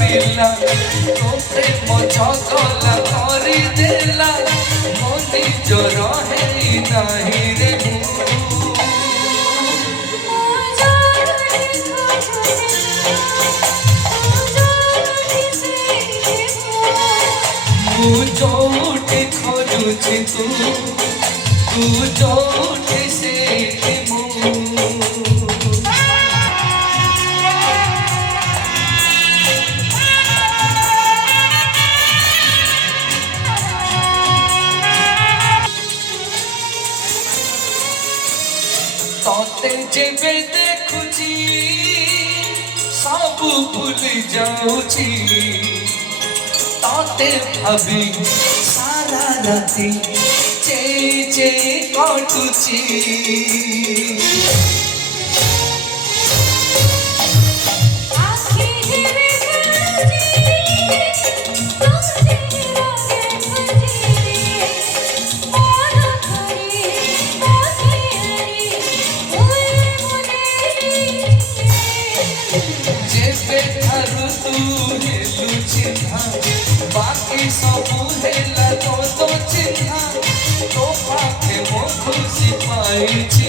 पिला तो प्रेम जगला करी देला मो निज रहे नहीं रे मु जोठी खोजुछि तू जोठी से तोते जेबे देखुची सब भूल जाऊची तोते भाभी सारा राती चे चे कटुची बाकी सब हेला तो चिन्हा तो पाखे मो खुशी पाइछि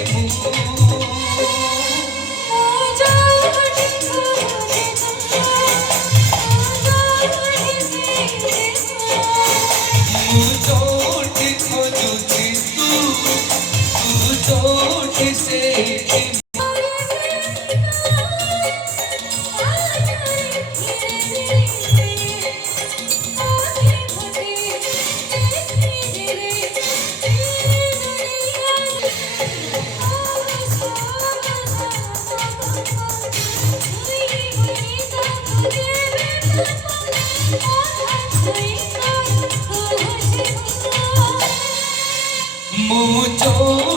मु जोठी खोजुछि तू जोठी से मु जो